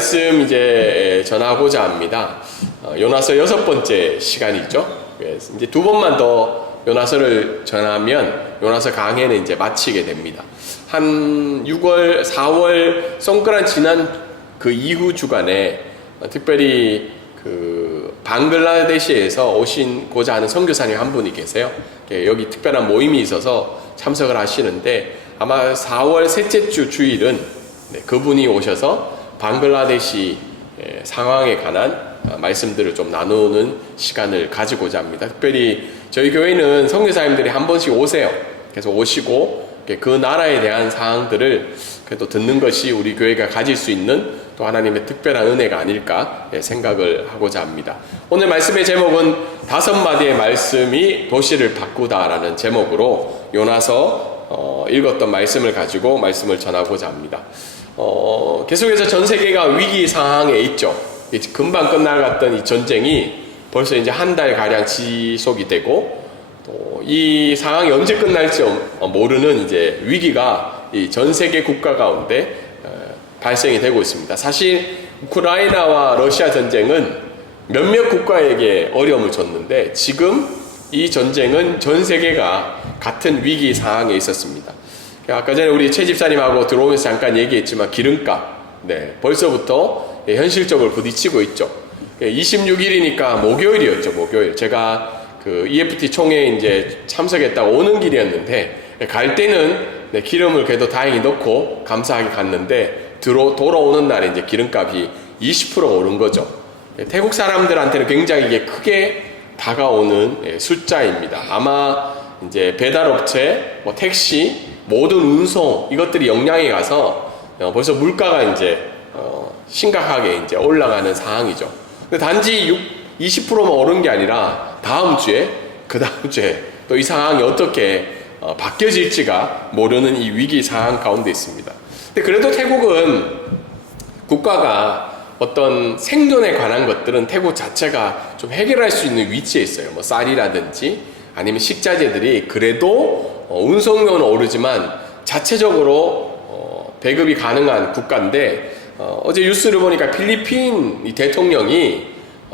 말씀 이제 전하고자 합니다. 요나서 6번째 시간이죠. 이제 2번만 더 요나서를 전하면 요나서 강해는 이제 마치게 됩니다. 한 6월, 4월 송크란 지난 그 이후 주간에 특별히 그 방글라데시에서 오신고자 하는 선교사님 한 분이 계세요. 여기 특별한 모임이 있어서 참석을 하시는데 아마 4월 셋째 주 주일은 그분이 오셔서 방글라데시 상황에 관한 말씀들을 좀 나누는 시간을 가지고자 합니다. 특별히 저희 교회는 선교사님들이 한 번씩 오세요. 그래서 오시고 그 나라에 대한 사항들을 그래도 듣는 것이 우리 교회가 가질 수 있는 또 하나님의 특별한 은혜가 아닐까 생각을 하고자 합니다. 오늘 말씀의 제목은 5마디의 말씀이 도시를 바꾸다라는 제목으로 요나서 읽었던 말씀을 가지고 말씀을 전하고자 합니다. 계속해서 전 세계가 위기 상황에 있죠. 금방 끝나갔던 이 전쟁이 벌써 이제 한 달 가량 지속이 되고 또 이 상황이 언제 끝날지 모르는 이제 위기가 이 전 세계 국가 가운데 발생이 되고 있습니다. 사실 우크라이나와 러시아 전쟁은 몇몇 국가에게 어려움을 줬는데 지금 이 전쟁은 전 세계가 같은 위기 상황에 있었습니다. 아까 전에 우리 최 집사님하고 들어오면서 잠깐 얘기했지만 기름값, 벌써부터 현실적으로 부딪히고 있죠. 26일이니까 목요일이었죠, 목요일. 제가 그 EFT 총회에 이제 참석했다가 오는 길이었는데, 갈 때는 기름을 그래도 다행히 넣고 감사하게 갔는데, 돌아오는 날에 이제 기름값이 20% 오른 거죠. 태국 사람들한테는 굉장히 이게 크게 다가오는 숫자입니다. 아마 이제 배달업체, 택시, 모든 운송 이것들이 영향이 가서 벌써 물가가 이제 심각하게 이제 올라가는 상황이죠. 근데 단지 20%만 오른 게 아니라 다음 주에 그 다음 주에 또 이 상황이 어떻게 바뀌어질지가 모르는 이 위기 상황 가운데 있습니다. 근데 그래도 태국은 국가가 어떤 생존에 관한 것들은 태국 자체가 좀 해결할 수 있는 위치에 있어요. 뭐 쌀이라든지 아니면 식자재들이 그래도 운송료는 오르지만 자체적으로 배급이 가능한 국가인데 어제 뉴스를 보니까 필리핀 대통령이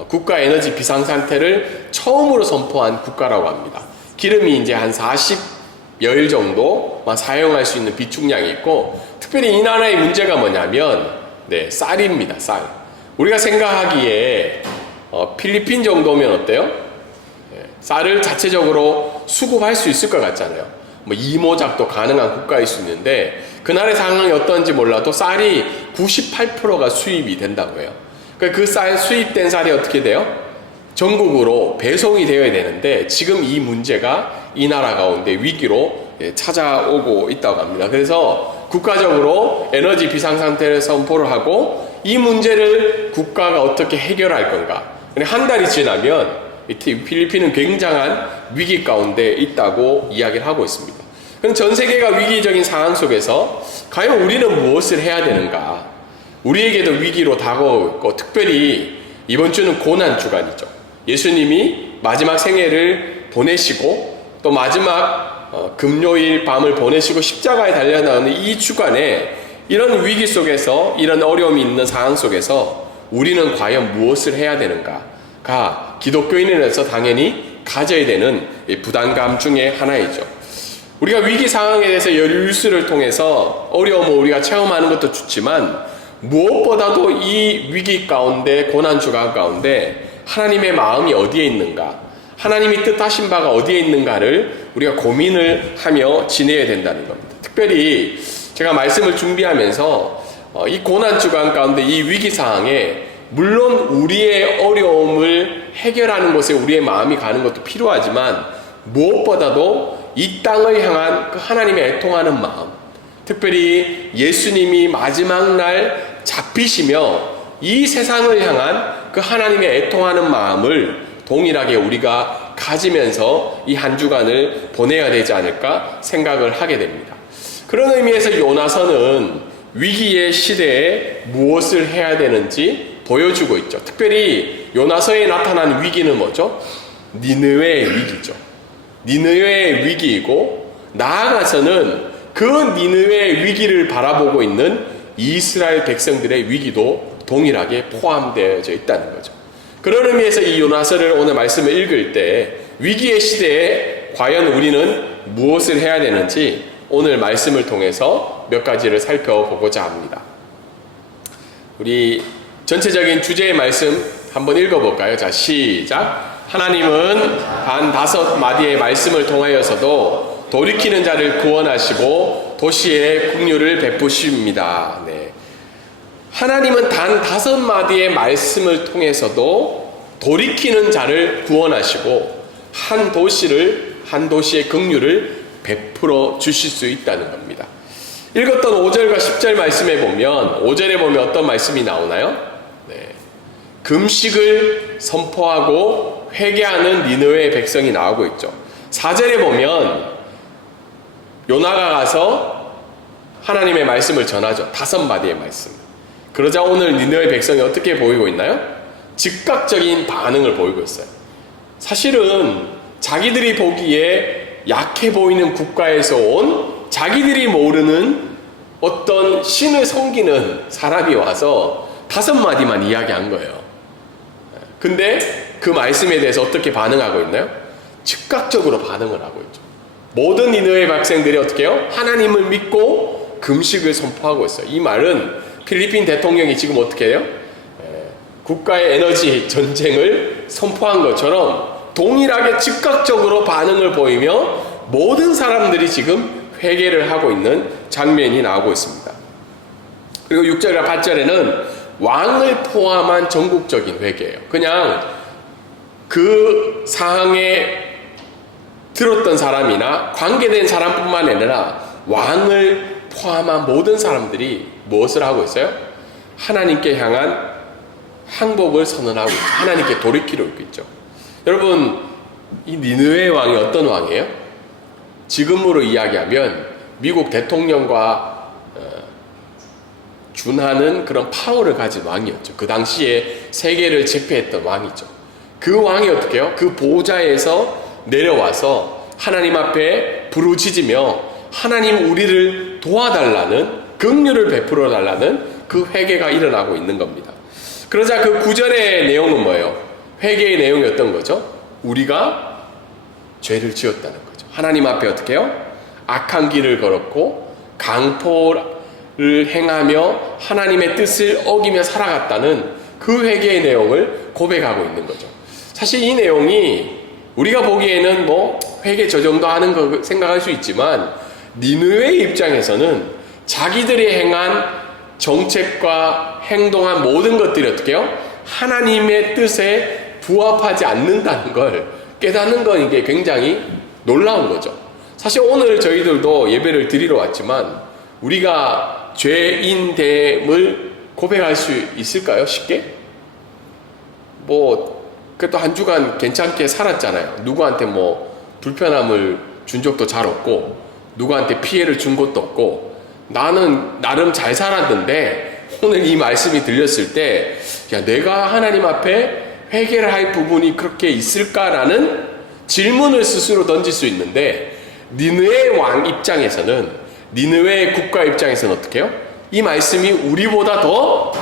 국가 에너지 비상 상태를 처음으로 선포한 국가라고 합니다. 기름이 이제 한 40여일 정도만 사용할 수 있는 비축량이 있고 특별히 이 나라의 문제가 뭐냐면 쌀입니다. 쌀. 우리가 생각하기에 필리핀 정도면 어때요? 쌀을 자체적으로 수급할 수 있을 것 같잖아요. 뭐 이모작도 가능한 국가일 수 있는데 그 나라의 상황이 어떤지 몰라도 쌀이 98%가 수입이 된다고 해요. 그 쌀 수입된 쌀이 어떻게 돼요? 전국으로 배송이 되어야 되는데 지금 이 문제가 이 나라 가운데 위기로 찾아오고 있다고 합니다. 그래서 국가적으로 에너지 비상상태를 선포를 하고 이 문제를 국가가 어떻게 해결할 건가. 한 달이 지나면 필리핀은 굉장한 위기 가운데 있다고 이야기를 하고 있습니다. 그럼 전 세계가 위기적인 상황 속에서 과연 우리는 무엇을 해야 되는가? 우리에게도 위기로 다가오고 있고 특별히 이번 주는 고난 주간이죠. 예수님이 마지막 생애를 보내시고 또 마지막 금요일 밤을 보내시고 십자가에 달려나가는 이 주간에 이런 위기 속에서 이런 어려움이 있는 상황 속에서 우리는 과연 무엇을 해야 되는가가 기독교인으로서 당연히 가져야 되는 부담감 중에 하나이죠. 우리가 위기 상황에 대해서 뉴스를 통해서 어려움을 우리가 체험하는 것도 좋지만 무엇보다도 이 위기 가운데 고난주간 가운데 하나님의 마음이 어디에 있는가, 하나님이 뜻하신 바가 어디에 있는가를 우리가 고민을 하며 지내야 된다는 겁니다. 특별히 제가 말씀을 준비하면서 이 고난주간 가운데 이 위기 상황에 물론 우리의 어려움을 해결하는 곳에 우리의 마음이 가는 것도 필요하지만 무엇보다도 이 땅을 향한 그 하나님의 애통하는 마음, 특별히 예수님이 마지막 날 잡히시며 이 세상을 향한 그 하나님의 애통하는 마음을 동일하게 우리가 가지면서 이 한 주간을 보내야 되지 않을까 생각을 하게 됩니다. 그런 의미에서 요나서는 위기의 시대에 무엇을 해야 되는지 보여주고 있죠. 특별히 요나서에 나타난 위기는 뭐죠? 니느웨의 위기죠. 니느웨의 위기이고 나아가서는 그 니느웨의 위기를 바라보고 있는 이스라엘 백성들의 위기도 동일하게 포함되어져 있다는 거죠. 그런 의미에서 이 요나서를 오늘 말씀을 읽을 때 위기의 시대에 과연 우리는 무엇을 해야 되는지 오늘 말씀을 통해서 몇 가지를 살펴보고자 합니다. 우리 전체적인 주제의 말씀 한번 읽어볼까요? 자, 시작. 하나님은 단 5마디의 말씀을 통하여서도 돌이키는 자를 구원하시고 도시에 긍휼을 베푸십니다. 네. 하나님은 단 5마디의 말씀을 통해서도 돌이키는 자를 구원하시고 한 도시의 긍휼을 베풀어 주실 수 있다는 겁니다. 읽었던 5절과 10절 말씀에 보면 5절에 보면 어떤 말씀이 나오나요? 네. 금식을 선포하고 회개하는 니느웨의 백성이 나오고 있죠. 4절에 보면 요나가 가서 하나님의 말씀을 전하죠. 5마디의 말씀. 그러자 오늘 니느웨 백성이 어떻게 보이고 있나요? 즉각적인 반응을 보이고 있어요. 사실은 자기들이 보기에 약해 보이는 국가에서 온 자기들이 모르는 어떤 신을 섬기는 사람이 와서 5마디만 이야기한 거예요. 근데 그 말씀에 대해서 어떻게 반응하고 있나요? 즉각적으로 반응을 하고 있죠. 모든 니느웨 백성들이 어떻게 해요? 하나님을 믿고 금식을 선포하고 있어요. 이 말은 필리핀 대통령이 지금 어떻게 해요? 국가의 에너지 전쟁을 선포한 것처럼 동일하게 즉각적으로 반응을 보이며 모든 사람들이 지금 회개를 하고 있는 장면이 나오고 있습니다. 그리고 6절과 8절에는 왕을 포함한 전국적인 회개예요. 그냥 그 상황에 들었던 사람이나 관계된 사람뿐만 아니라 왕을 포함한 모든 사람들이 무엇을 하고 있어요? 하나님께 향한 항복을 선언하고 있죠. 하나님께 돌이키고 있죠. 여러분, 이 니느웨 왕이 어떤 왕이에요? 지금으로 이야기하면 미국 대통령과 준하는 그런 파워를 가진 왕이었죠. 그 당시에 세계를 제패했던 왕이죠. 그 왕이 어떻게 해요? 그 보좌에서 내려와서 하나님 앞에 부르짖으며 하나님 우리를 도와달라는, 긍휼을 베풀어 달라는 그 회개가 일어나고 있는 겁니다. 그러자 그 9절의 내용은 뭐예요? 회개의 내용이 어떤 거죠? 우리가 죄를 지었다는 거죠. 하나님 앞에 어떻게 해요? 악한 길을 걸었고 강포를 행하며 하나님의 뜻을 어기며 살아갔다는 그 회개의 내용을 고백하고 있는 거죠. 사실 이 내용이 우리가 보기에는 뭐 회개 저 정도 하는 거 생각할 수 있지만 니느웨의 입장에서는 자기들이 행한 정책과 행동한 모든 것들이 어떻게 해요? 하나님의 뜻에 부합하지 않는다는 걸 깨닫는 건 이게 굉장히 놀라운 거죠. 사실 오늘 저희들도 예배를 드리러 왔지만 우리가 죄인됨을 고백할 수 있을까요? 쉽게? 그래도 한 주간 괜찮게 살았잖아요. 누구한테 불편함을 준 적도 잘 없고 누구한테 피해를 준 것도 없고 나는 나름 잘 살았는데 오늘 이 말씀이 들렸을 때 내가 하나님 앞에 회개를 할 부분이 그렇게 있을까라는 질문을 스스로 던질 수 있는데 니느웨 왕 입장에서는 니느웨 국가 입장에서는 어떻게 해요? 이 말씀이 우리보다 더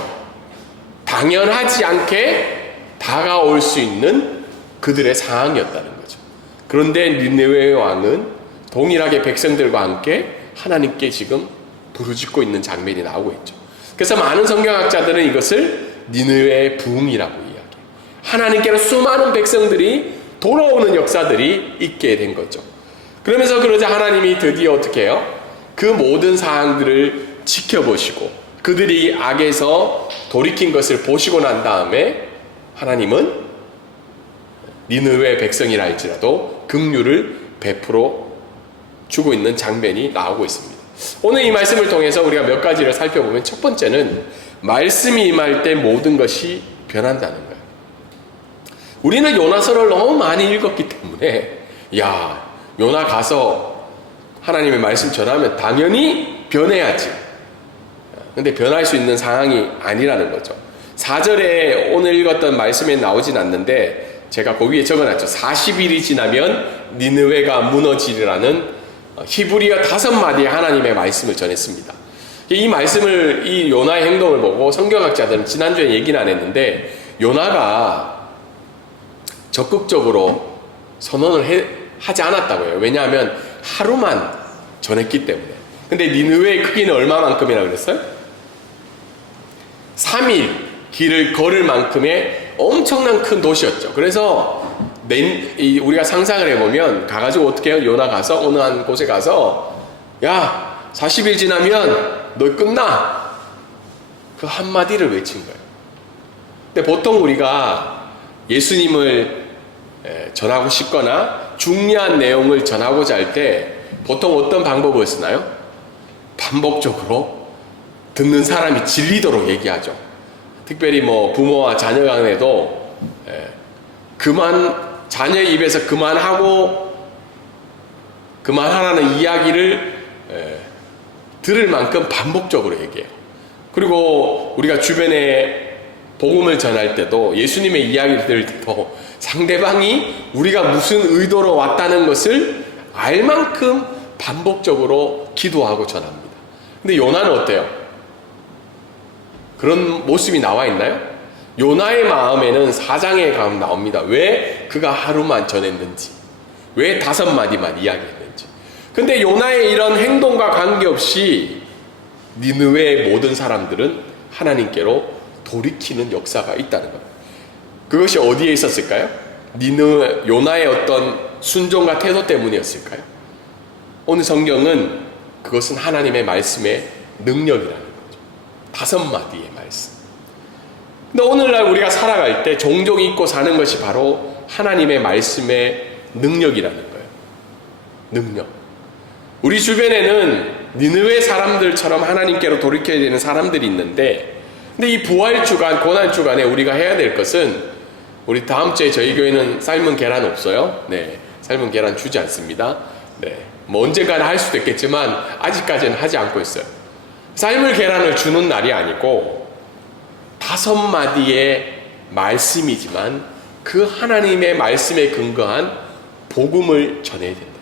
당연하지 않게 다가올 수 있는 그들의 상황이었다는 거죠. 그런데 니느웨 왕은 동일하게 백성들과 함께 하나님께 지금 부르짖고 있는 장면이 나오고 있죠. 그래서 많은 성경학자들은 이것을 니느웨의 부흥이라고 이야기해요. 하나님께로 수많은 백성들이 돌아오는 역사들이 있게 된 거죠. 그러자 하나님이 드디어 어떻게 해요? 그 모든 사항들을 지켜보시고 그들이 악에서 돌이킨 것을 보시고 난 다음에 하나님은 니느웨 백성이라 할지라도 긍휼을 베풀어 주고 있는 장면이 나오고 있습니다. 오늘 이 말씀을 통해서 우리가 몇 가지를 살펴보면 첫 번째는 말씀이 임할 때 모든 것이 변한다는 거예요. 우리는 요나서를 너무 많이 읽었기 때문에 요나 가서 하나님의 말씀 전하면 당연히 변해야지. 근데 변할 수 있는 상황이 아니라는 거죠. 4절에 오늘 읽었던 말씀에 나오진 않는데 제가 거기에 적어놨죠. 40일이 지나면 니느웨가 무너지리라는 히브리어 5마디의 하나님의 말씀을 전했습니다. 이 말씀을, 이 요나의 행동을 보고 성경학자들은 지난주에 얘기는 안 했는데, 요나가 적극적으로 선언을 하지 않았다고 해요. 왜냐하면 하루만 전했기 때문에. 근데 니느웨의 크기는 얼마만큼이라 그랬어요? 3일 길을 걸을 만큼의 엄청난 큰 도시였죠. 그래서 우리가 상상을 해보면 가가지고 어떻게 해요? 요나 가서 어느 한 곳에 가서 야 40일 지나면 너 끝나, 그 한마디를 외친 거예요. 근데 보통 우리가 예수님을 전하고 싶거나 중요한 내용을 전하고자 할 때 보통 어떤 방법을 쓰나요? 반복적으로 듣는 사람이 질리도록 얘기하죠. 특별히 뭐 부모와 자녀 간에도 자녀 입에서 그만하라는 이야기를 들을 만큼 반복적으로 얘기해요. 그리고 우리가 주변에 복음을 전할 때도, 예수님의 이야기를 들을 때도 상대방이 우리가 무슨 의도로 왔다는 것을 알 만큼 반복적으로 기도하고 전합니다. 근데 요나는 어때요? 그런 모습이 나와 있나요? 요나의 마음에는 4장에 가면 나옵니다. 왜 그가 하루만 전했는지, 왜 5마디만 이야기했는지. 근데 요나의 이런 행동과 관계없이 니느웨의 모든 사람들은 하나님께로 돌이키는 역사가 있다는 겁니다. 그것이 어디에 있었을까요? 요나의 어떤 순종과 태도 때문이었을까요? 오늘 성경은 그것은 하나님의 말씀의 능력이라는 거죠. 5마디의 말씀. 근데 오늘날 우리가 살아갈 때 종종 잊고 사는 것이 바로 하나님의 말씀의 능력이라는 거예요. 능력. 우리 주변에는 니느웨 사람들처럼 하나님께로 돌이켜야 되는 사람들이 있는데, 근데 이 부활주간, 고난주간에 우리가 해야 될 것은, 우리 다음 주에 저희 교회는 삶은 계란 없어요. 네, 삶은 계란 주지 않습니다. 네, 뭐 언젠가는 할 수도 있겠지만 아직까지는 하지 않고 있어요. 삶을 계란을 주는 날이 아니고 5마디의 말씀이지만 그 하나님의 말씀에 근거한 복음을 전해야 된다.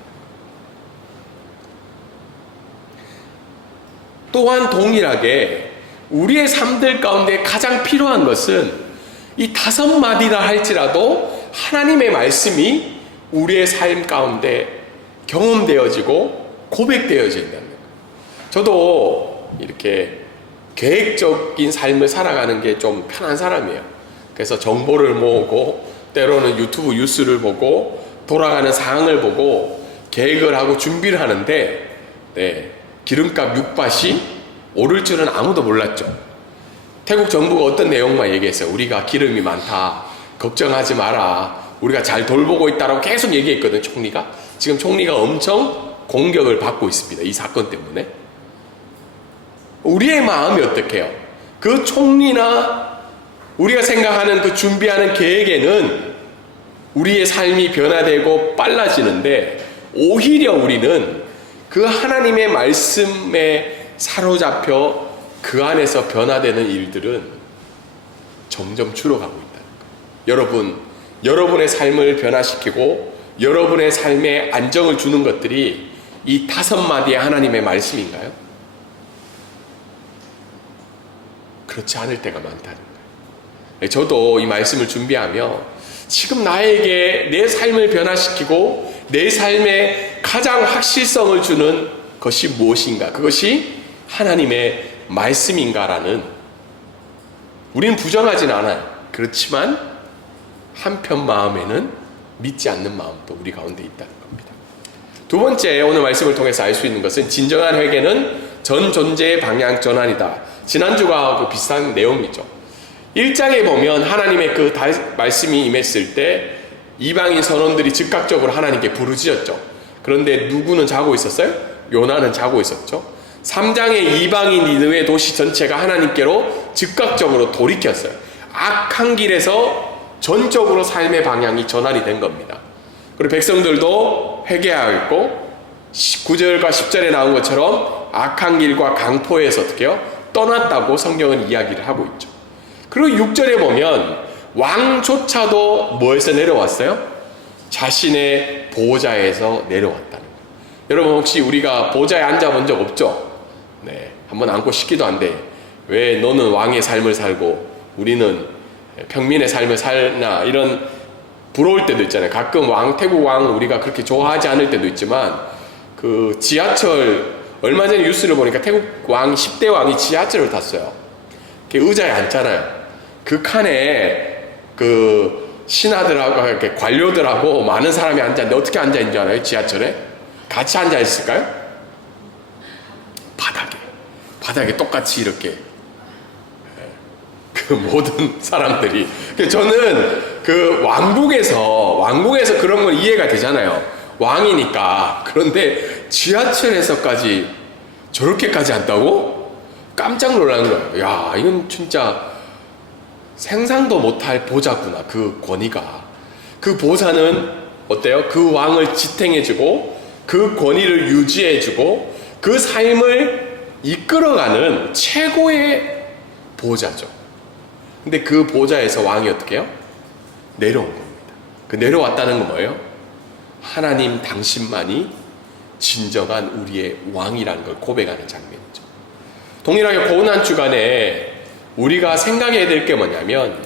또한 동일하게 우리의 삶들 가운데 가장 필요한 것은 이 5마디라 할지라도 하나님의 말씀이 우리의 삶 가운데 경험되어지고 고백되어진다는 거예요. 저도 이렇게 계획적인 삶을 살아가는 게 좀 편한 사람이에요. 그래서 정보를 모으고 때로는 유튜브 뉴스를 보고 돌아가는 상황을 보고 계획을 하고 준비를 하는데, 기름값 6밭이 오를 줄은 아무도 몰랐죠. 태국 정부가 어떤 내용만 얘기했어요. 우리가 기름이 많다, 걱정하지 마라, 우리가 잘 돌보고 있다라고 계속 얘기했거든요. 총리가. 지금 총리가 엄청 공격을 받고 있습니다. 이 사건 때문에. 우리의 마음이 어떻게요? 그 총리나 우리가 생각하는 그 준비하는 계획에는 우리의 삶이 변화되고 빨라지는데, 오히려 우리는 그 하나님의 말씀에 사로잡혀 그 안에서 변화되는 일들은 점점 줄어가고 있다는 거예요. 여러분의 삶을 변화시키고 여러분의 삶에 안정을 주는 것들이 이 5마디의 하나님의 말씀인가요? 그렇지 않을 때가 많다는 거예요. 저도 이 말씀을 준비하며 지금 나에게 내 삶을 변화시키고 내 삶에 가장 확실성을 주는 것이 무엇인가, 그것이 하나님의 말씀인가라는, 우리는 부정하지는 않아요. 그렇지만 한편 마음에는 믿지 않는 마음도 우리 가운데 있다는 겁니다. 두 번째, 오늘 말씀을 통해서 알 수 있는 것은 진정한 회개는 전 존재의 방향 전환이다. 지난주와 비슷한 내용이죠. 1장에 보면 하나님의 그 말씀이 임했을 때 이방인 선원들이 즉각적으로 하나님께 부르짖었죠. 그런데 누구는 자고 있었어요? 요나는 자고 있었죠. 3장의 이방인 니느웨 도시 전체가 하나님께로 즉각적으로 돌이켰어요. 악한 길에서 전적으로 삶의 방향이 전환이 된 겁니다. 그리고 백성들도 회개하였고 9절과 10절에 나온 것처럼 악한 길과 강포에서 어떻게 해요? 떠났다고 성경은 이야기를 하고 있죠. 그리고 6절에 보면 왕조차도 뭐에서 내려왔어요? 자신의 보좌에서 내려왔다는 거예요. 여러분 혹시 우리가 보좌에 앉아본 적 없죠? 네, 한번 안고 싶기도 한데 왜 너는 왕의 삶을 살고 우리는 평민의 삶을 살나, 이런 부러울 때도 있잖아요. 가끔 태국 왕 우리가 그렇게 좋아하지 않을 때도 있지만, 그 지하철, 얼마 전에 뉴스를 보니까 태국 왕 10대 왕이 지하철을 탔어요. 의자에 앉잖아요. 그 칸에 그 신하들하고 이렇게 관료들하고 많은 사람이 앉았는데 어떻게 앉아 있는 줄 알아요? 지하철에 같이 앉아 있을까요? 바닥에 똑같이 이렇게 그 모든 사람들이. 저는 그 왕국에서 그런 건 이해가 되잖아요. 왕이니까. 그런데 지하철에서까지 저렇게까지 한다고? 깜짝 놀라는 거예요. 야, 이건 진짜 생상도 못할 보좌구나. 그 권위가. 그 보좌는 어때요? 그 왕을 지탱해주고 그 권위를 유지해주고 그 삶을 이끌어가는 최고의 보좌죠. 근데 그 보좌에서 왕이 어떻게 해요? 내려온 겁니다. 그 내려왔다는 건 뭐예요? 하나님 당신만이 진정한 우리의 왕이라는 걸 고백하는 장면이죠. 동일하게 고난 주간에 우리가 생각해야 될 게 뭐냐면,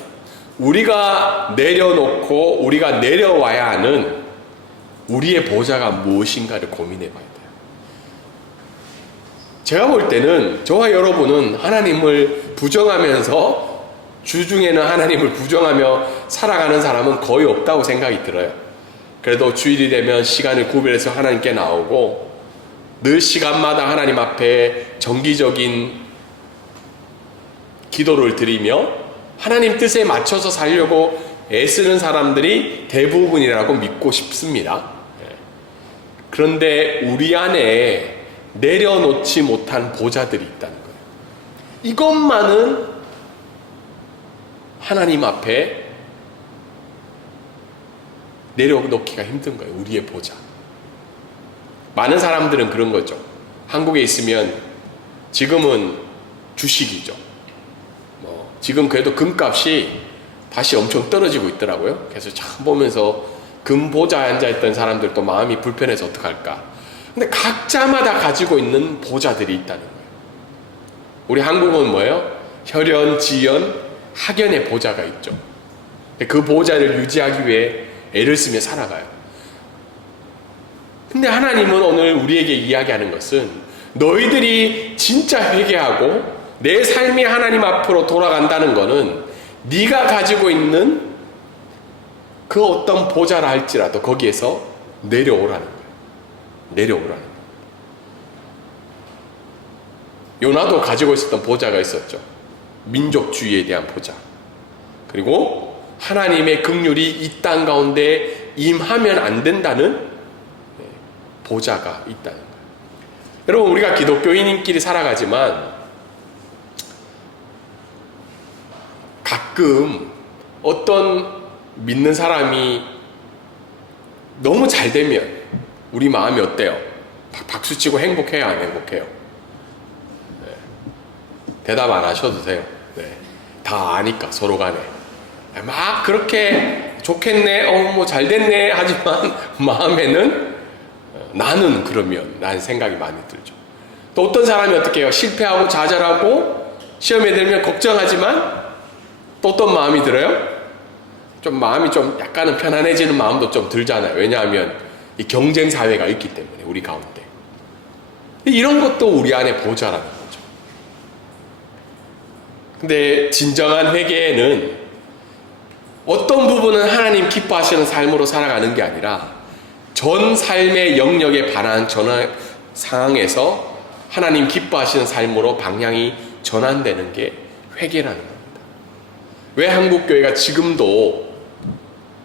우리가 내려놓고 우리가 내려와야 하는 우리의 보좌가 무엇인가를 고민해 봐야 돼요. 제가 볼 때는 저와 여러분은 하나님을 부정하면서, 주중에는 하나님을 부정하며 살아가는 사람은 거의 없다고 생각이 들어요. 그래도 주일이 되면 시간을 구별해서 하나님께 나오고 늘 시간마다 하나님 앞에 정기적인 기도를 드리며 하나님 뜻에 맞춰서 살려고 애쓰는 사람들이 대부분이라고 믿고 싶습니다. 그런데 우리 안에 내려놓지 못한 보좌들이 있다는 거예요. 이것만은 하나님 앞에 내려놓기가 힘든 거예요. 우리의 보좌. 많은 사람들은 그런 거죠. 한국에 있으면 지금은 주식이죠. 지금 그래도 금값이 다시 엄청 떨어지고 있더라고요. 그래서 참 보면서 금 보좌에 앉아있던 사람들도 마음이 불편해서 어떡할까. 근데 각자마다 가지고 있는 보좌들이 있다는 거예요. 우리 한국은 뭐예요? 혈연, 지연, 학연의 보좌가 있죠. 그 보좌를 유지하기 위해 애를 쓰며 살아가요. 근데 하나님은 오늘 우리에게 이야기하는 것은, 너희들이 진짜 회개하고 내 삶이 하나님 앞으로 돌아간다는 것은 네가 가지고 있는 그 어떤 보좌라 할지라도 거기에서 내려오라는 거예요. 내려오라는 거예요. 요나도 가지고 있었던 보좌가 있었죠. 민족주의에 대한 보좌. 그리고 하나님의 긍휼이 이 땅 가운데 임하면 안 된다는 보좌가 있다는 거예요. 여러분, 우리가 기독교인끼리 살아가지만 가끔 어떤 믿는 사람이 너무 잘 되면 우리 마음이 어때요? 박수치고 행복해요, 안 행복해요? 네. 대답 안 하셔도 돼요. 네. 다 아니까 서로 간에 막 그렇게 좋겠네, 뭐 잘 됐네 하지만 마음에는 나는 그러면 라는 생각이 많이 들죠. 또 어떤 사람이 어떻게 해요? 실패하고 좌절하고 시험에 들면 걱정하지만 또 어떤 마음이 들어요? 좀 마음이 좀 약간은 편안해지는 마음도 좀 들잖아요. 왜냐하면 이 경쟁 사회가 있기 때문에 우리 가운데. 이런 것도 우리 안에 보좌라는 거죠. 근데 진정한 회개는 어떤 부분은 하나님 기뻐하시는 삶으로 살아가는 게 아니라 전 삶의 영역에 반한 상황에서 하나님 기뻐하시는 삶으로 방향이 전환되는 게 회개라는 겁니다. 왜 한국교회가 지금도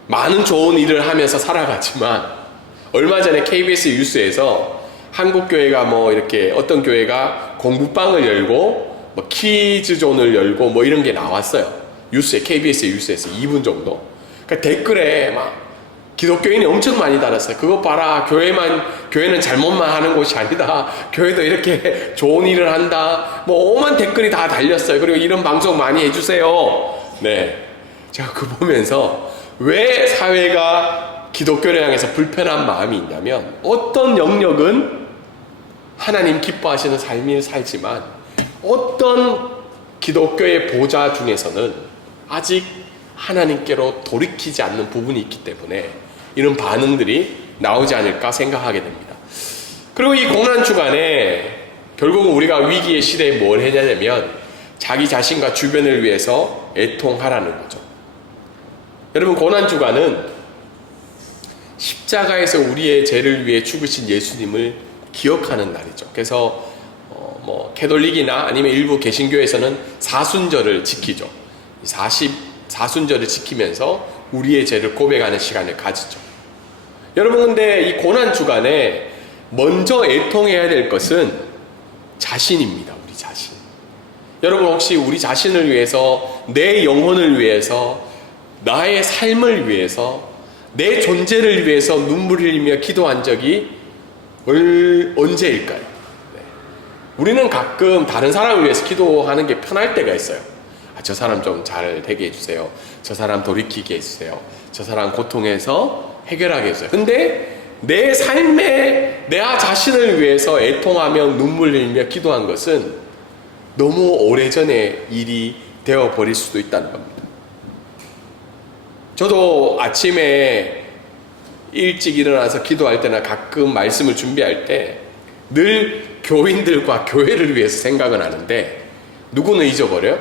많은 좋은 일을 하면서 살아가지만, 얼마 전에 KBS 뉴스에서 한국교회가 뭐 이렇게 어떤 교회가 공부방을 열고 뭐 키즈존을 열고 뭐 이런 게 나왔어요. 뉴스에, KBS 뉴스에서 2분 정도. 그러니까 댓글에 막 기독교인이 엄청 많이 달았어요. 그거 봐라, 교회는 잘못만 하는 곳이 아니다. 교회도 이렇게 좋은 일을 한다. 뭐 오만 댓글이 다 달렸어요. 그리고 이런 방송 많이 해주세요. 네, 제가 그거 보면서 왜 사회가 기독교를 향해서 불편한 마음이 있냐면, 어떤 영역은 하나님 기뻐하시는 삶을 살지만 어떤 기독교의 보좌 중에서는 아직 하나님께로 돌이키지 않는 부분이 있기 때문에 이런 반응들이 나오지 않을까 생각하게 됩니다. 그리고 이 고난주간에 결국은 우리가 위기의 시대에 뭘 해야 되면 자기 자신과 주변을 위해서 애통하라는 거죠. 여러분, 고난주간은 십자가에서 우리의 죄를 위해 죽으신 예수님을 기억하는 날이죠. 그래서 캐톨릭이나 아니면 일부 개신교에서는 사순절을 지키죠. 44순절을 지키면서 우리의 죄를 고백하는 시간을 가지죠. 여러분, 근데 이 고난주간에 먼저 애통해야 될 것은 자신입니다. 우리 자신. 여러분, 혹시 우리 자신을 위해서, 내 영혼을 위해서, 나의 삶을 위해서, 내 존재를 위해서 눈물을 흘리며 기도한 적이 언제일까요? 네. 우리는 가끔 다른 사람을 위해서 기도하는 게 편할 때가 있어요. 저 사람 좀 잘 되게 해주세요. 저 사람 돌이키게 해주세요. 저 사람 고통에서 해결하게 해주세요. 근데 내 삶에 내 자신을 위해서 애통하며 눈물 흘리며 기도한 것은 너무 오래전의 일이 되어버릴 수도 있다는 겁니다. 저도 아침에 일찍 일어나서 기도할 때나 가끔 말씀을 준비할 때 늘 교인들과 교회를 위해서 생각은 하는데 누구는 잊어버려요?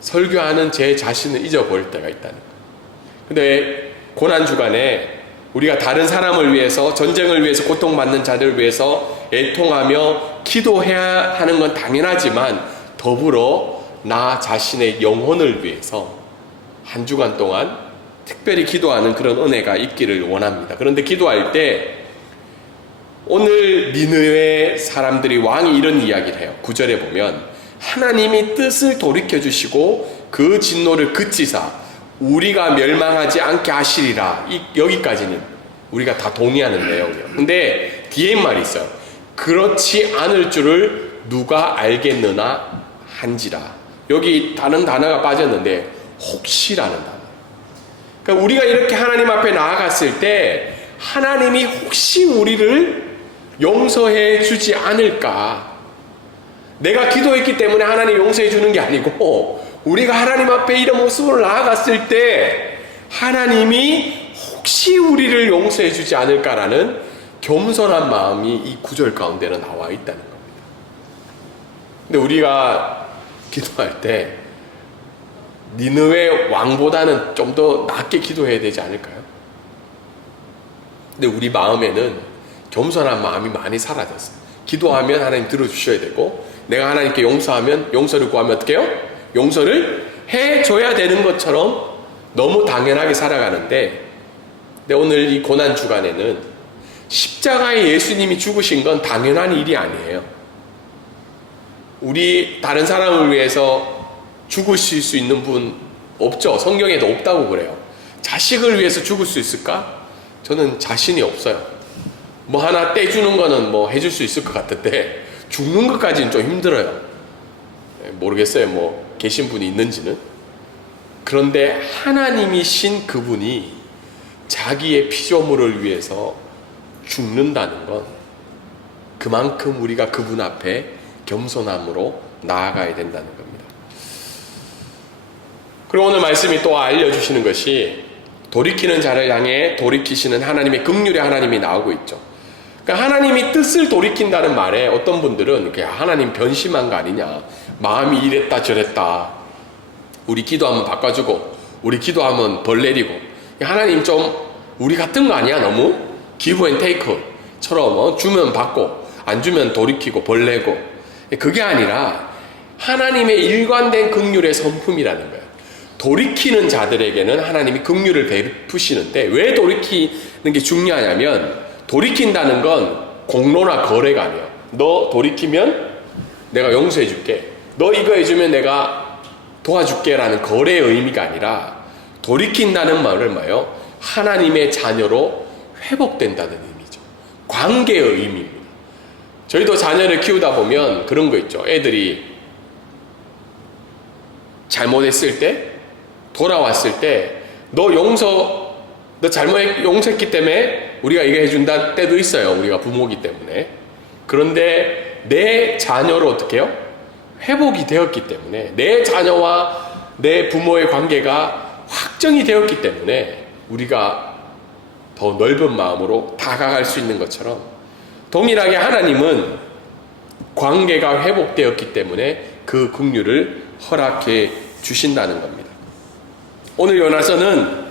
설교하는 제 자신을 잊어버릴 때가 있다는 거예요. 근데 고난주간에 우리가 다른 사람을 위해서, 전쟁을 위해서 고통받는 자들을 위해서 애통하며 기도해야 하는 건 당연하지만 더불어 나 자신의 영혼을 위해서 한 주간 동안 특별히 기도하는 그런 은혜가 있기를 원합니다. 그런데 기도할 때 오늘 니느웨 사람들이, 왕이 이런 이야기를 해요. 9절에 보면 하나님이 뜻을 돌이켜주시고 그 진노를 그치사 우리가 멸망하지 않게 하시리라. 여기까지는 우리가 다 동의하는 내용이에요. 근데 뒤에 말이 있어요. 그렇지 않을 줄을 누가 알겠느냐 한지라. 여기 다른 단어가 빠졌는데 혹시라는 단어. 그러니까 우리가 이렇게 하나님 앞에 나아갔을 때 하나님이 혹시 우리를 용서해 주지 않을까. 내가 기도했기 때문에 하나님 용서해 주는 게 아니고 우리가 하나님 앞에 이런 모습으로 나아갔을 때 하나님이 혹시 우리를 용서해 주지 않을까라는 겸손한 마음이 이 구절 가운데는 나와 있다는 겁니다. 근데 우리가 기도할 때 니느웨 왕보다는 좀 더 낫게 기도해야 되지 않을까요? 근데 우리 마음에는 겸손한 마음이 많이 사라졌어요. 기도하면 하나님 들어주셔야 되고, 내가 하나님께 용서하면, 용서를 구하면 어떻게 해요? 용서를 해줘야 되는 것처럼 너무 당연하게 살아가는데, 근데 오늘 이 고난주간에는 십자가에 예수님이 죽으신 건 당연한 일이 아니에요. 우리 다른 사람을 위해서 죽으실 수 있는 분 없죠. 성경에도 없다고 그래요. 자식을 위해서 죽을 수 있을까? 저는 자신이 없어요. 뭐 하나 떼주는 거는 뭐 해줄 수 있을 것 같은데 죽는 것까지는 좀 힘들어요. 모르겠어요. 뭐 계신 분이 있는지는. 그런데 하나님이신 그분이 자기의 피조물을 위해서 죽는다는 건 그만큼 우리가 그분 앞에 겸손함으로 나아가야 된다는 겁니다. 그리고 오늘 말씀이 또 알려주시는 것이 돌이키는 자를 향해 돌이키시는 하나님의 긍휼의 하나님이 나오고 있죠. 그러니까 하나님이 뜻을 돌이킨다는 말에 어떤 분들은 하나님 변심한 거 아니냐, 마음이 이랬다 저랬다, 우리 기도하면 바꿔주고 우리 기도하면 벌 내리고, 하나님 좀 우리 같은 거 아니야? 너무 기브 앤 테이크처럼 주면 받고 안 주면 돌이키고 벌 내고. 그게 아니라 하나님의 일관된 긍휼의 성품이라는 거예요. 돌이키는 자들에게는 하나님이 긍휼을 베푸시는데, 왜 돌이키는 게 중요하냐면, 돌이킨다는 건 공로나 거래가 아니에요. 너 돌이키면 내가 용서해 줄게, 너 이거 해주면 내가 도와줄게 라는 거래의 의미가 아니라, 돌이킨다는 말은 뭐예요? 하나님의 자녀로 회복된다는 의미죠. 관계의 의미입니다. 저희도 자녀를 키우다 보면 그런 거 있죠. 애들이 잘못했을 때, 돌아왔을 때, 너 용서했기 때문에 우리가 이거 해준다 때도 있어요. 우리가 부모기 때문에. 그런데 내 자녀를 어떻게 해요? 회복이 되었기 때문에, 내 자녀와 내 부모의 관계가 확정이 되었기 때문에 우리가 더 넓은 마음으로 다가갈 수 있는 것처럼, 동일하게 하나님은 관계가 회복되었기 때문에 그 긍휼을 허락해 주신다는 겁니다. 오늘 요나서는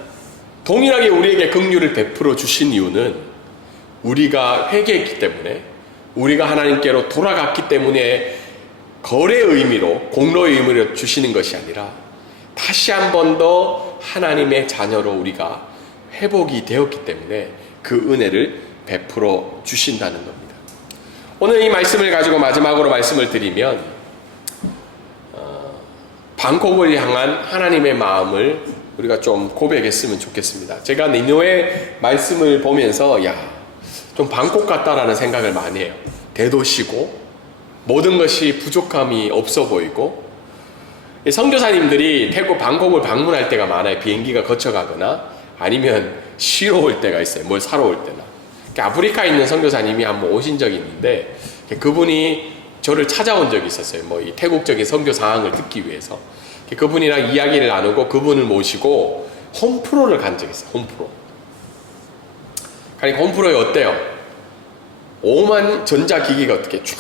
동일하게 우리에게 긍휼을 베풀어 주신 이유는 우리가 회개했기 때문에, 우리가 하나님께로 돌아갔기 때문에 거래의 의미로, 공로의 의미로 주시는 것이 아니라 다시 한 번 더 하나님의 자녀로 우리가 회복이 되었기 때문에 그 은혜를 베풀어 주신다는 겁니다. 오늘 이 말씀을 가지고 마지막으로 말씀을 드리면, 방콕을 향한 하나님의 마음을 우리가 좀 고백했으면 좋겠습니다. 제가 니느웨 말씀을 보면서 좀 방콕 같다라는 생각을 많이 해요. 대도시고 모든 것이 부족함이 없어 보이고, 선교사님들이 태국 방콕을 방문할 때가 많아요. 비행기가 거쳐가거나 아니면 쉬러 올 때가 있어요. 뭘 사러 올 때나. 아프리카에 있는 선교사님이 한번 오신 적이 있는데, 그분이 저를 찾아온 적이 있었어요. 이 태국적인 선교 상황을 듣기 위해서. 그분이랑 이야기를 나누고 그분을 모시고 홈프로를 간 적이 있어요. 홈프로. 그러니까 홈프로에 어때요? 오만 전자기기가 어떻게 쫙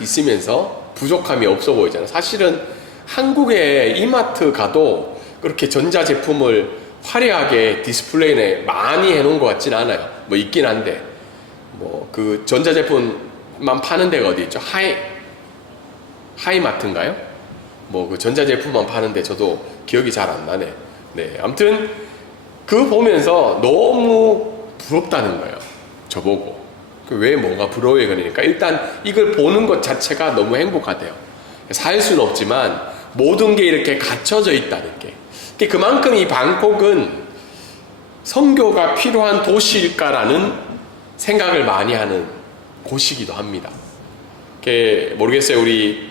있으면서 부족함이 없어 보이잖아요. 사실은 한국의 이마트 가도 그렇게 전자제품을 화려하게 디스플레이에 많이 해놓은 것 같진 않아요. 있긴 한데, 그 전자제품만 파는 데가 어디 있죠? 하이마트인가요? 그 전자제품만 파는데 저도 기억이 잘 안 나네. 네, 아무튼 그거 보면서 너무 부럽다는 거예요. 저보고. 왜 뭐가 부러워요? 그러니까 일단 이걸 보는 것 자체가 너무 행복하대요. 살 수는 없지만 모든 게 이렇게 갖춰져 있다는 게. 그만큼 이 방콕은 선교가 필요한 도시일까라는 생각을 많이 하는 곳이기도 합니다. 모르겠어요. 우리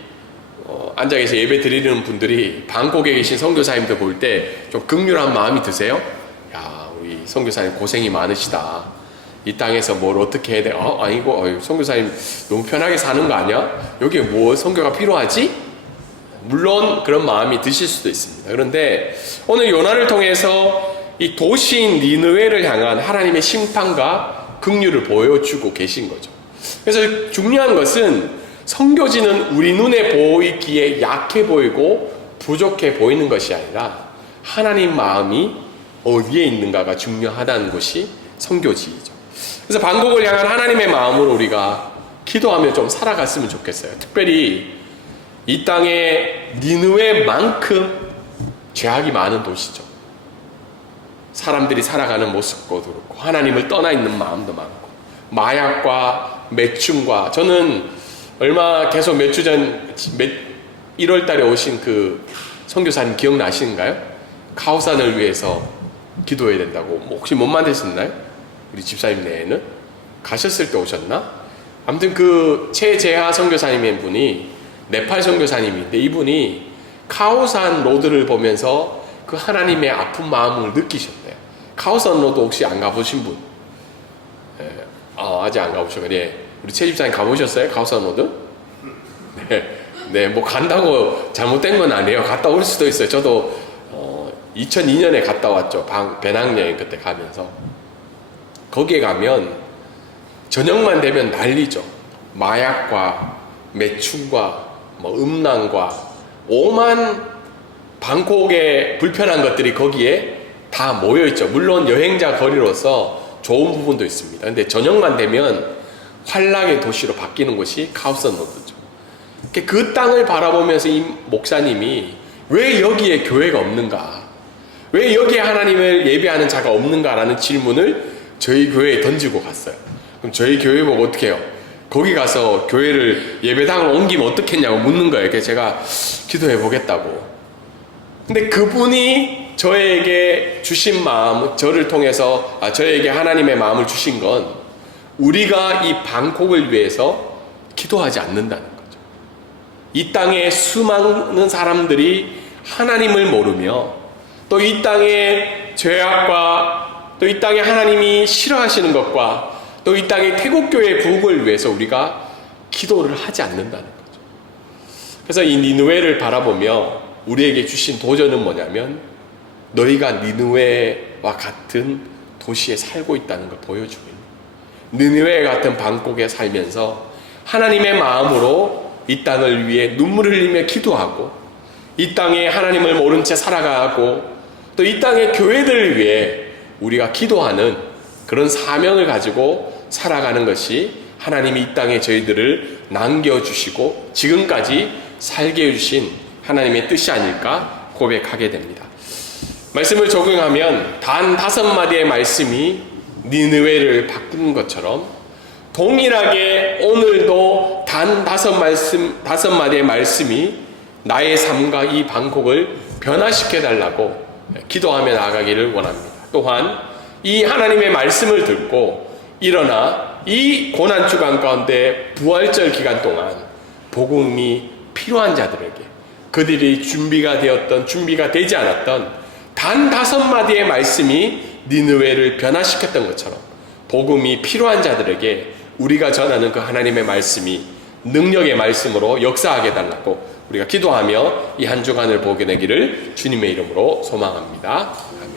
앉아 계셔 예배 드리는 분들이 방콕에 계신 선교사님들 볼 때 좀 긍휼한 마음이 드세요? 우리 선교사님 고생이 많으시다. 이 땅에서 뭘 어떻게 해야 돼? 아니고 선교사님 너무 편하게 사는 거 아니야? 여기에 뭐 선교가 필요하지? 물론 그런 마음이 드실 수도 있습니다. 그런데 오늘 요나를 통해서 이 도시인 니느웨를 향한 하나님의 심판과 긍휼을 보여주고 계신 거죠. 그래서 중요한 것은 선교지는 우리 눈에 보이기에 약해 보이고 부족해 보이는 것이 아니라 하나님 마음이 어디에 있는가가 중요하다는 것이 선교지이죠. 그래서 방콕을 향한 하나님의 마음으로 우리가 기도하며 좀 살아갔으면 좋겠어요. 특별히 이 땅에 니느웨만큼 죄악이 많은 도시죠. 사람들이 살아가는 모습도 그렇고 하나님을 떠나 있는 마음도 많고 마약과 매춘과, 저는 계속 몇 주 전 1월 달에 오신 그 선교사님 기억나시는가요? 카오산을 위해서 기도해야 된다고. 혹시 못 만드셨나요? 우리 집사님 내에는? 가셨을 때 오셨나? 아무튼 그 최재하 선교사님의 분이 네팔 선교사님인데, 이분이 카오산 로드를 보면서 그 하나님의 아픈 마음을 느끼셨대요. 카오산 로드 혹시 안 가보신 분? 아직 안 가보셨어요. 네. 우리 최 집사님 가보셨어요? 카오산 로드? 네, 간다고 잘못된 건 아니에요. 갔다 올 수도 있어요. 저도 2002년에 갔다 왔죠. 배낭여행 그때 가면서. 거기에 가면 저녁만 되면 난리죠. 마약과 매춘과 음란과 오만 방콕의 불편한 것들이 거기에 다 모여있죠. 물론 여행자 거리로서 좋은 부분도 있습니다. 근데 저녁만 되면 환락의 도시로 바뀌는 곳이 카오산 로드죠. 그 땅을 바라보면서 이 목사님이 왜 여기에 교회가 없는가, 왜 여기에 하나님을 예배하는 자가 없는가라는 질문을 저희 교회에 던지고 갔어요. 그럼 저희 교회 보고 어떻게 해요? 거기 가서 교회를 예배당을 옮기면 어떻겠냐고 묻는 거예요. 그래서 제가 기도해 보겠다고. 근데 그분이 저에게 주신 마음, 저를 통해서 저에게 하나님의 마음을 주신 건 우리가 이 방콕을 위해서 기도하지 않는다는 거죠. 이 땅에 수많은 사람들이 하나님을 모르며 또 이 땅의 죄악과 또 이 땅에 하나님이 싫어하시는 것과 또 이 땅의 태국교회 부흥을 위해서 우리가 기도를 하지 않는다는 거죠. 그래서 이 니느웨를 바라보며 우리에게 주신 도전은 뭐냐면 너희가 니느웨와 같은 도시에 살고 있다는 걸 보여주고 있는, 니느웨 같은 방콕에 살면서 하나님의 마음으로 이 땅을 위해 눈물을 흘리며 기도하고 이 땅에 하나님을 모른 채 살아가고 또 이 땅의 교회들을 위해 우리가 기도하는 그런 사명을 가지고 살아가는 것이 하나님이 이 땅에 저희들을 남겨주시고 지금까지 살게 해주신 하나님의 뜻이 아닐까 고백하게 됩니다. 말씀을 적용하면 단 5마디의 말씀이 니느웨를 바꾼 것처럼 동일하게 오늘도 단 5마디의 말씀이 나의 삶과 이 방콕을 변화시켜 달라고 기도하며 나아가기를 원합니다. 또한 이 하나님의 말씀을 듣고 일어나 이 고난주간 가운데 부활절 기간 동안 복음이 필요한 자들에게, 그들이 준비가 되지 않았던 단 5마디의 말씀이 니느웨를 변화시켰던 것처럼 복음이 필요한 자들에게 우리가 전하는 그 하나님의 말씀이 능력의 말씀으로 역사하게 달라고 우리가 기도하며 이 한 주간을 보게 되기를 주님의 이름으로 소망합니다. 아멘.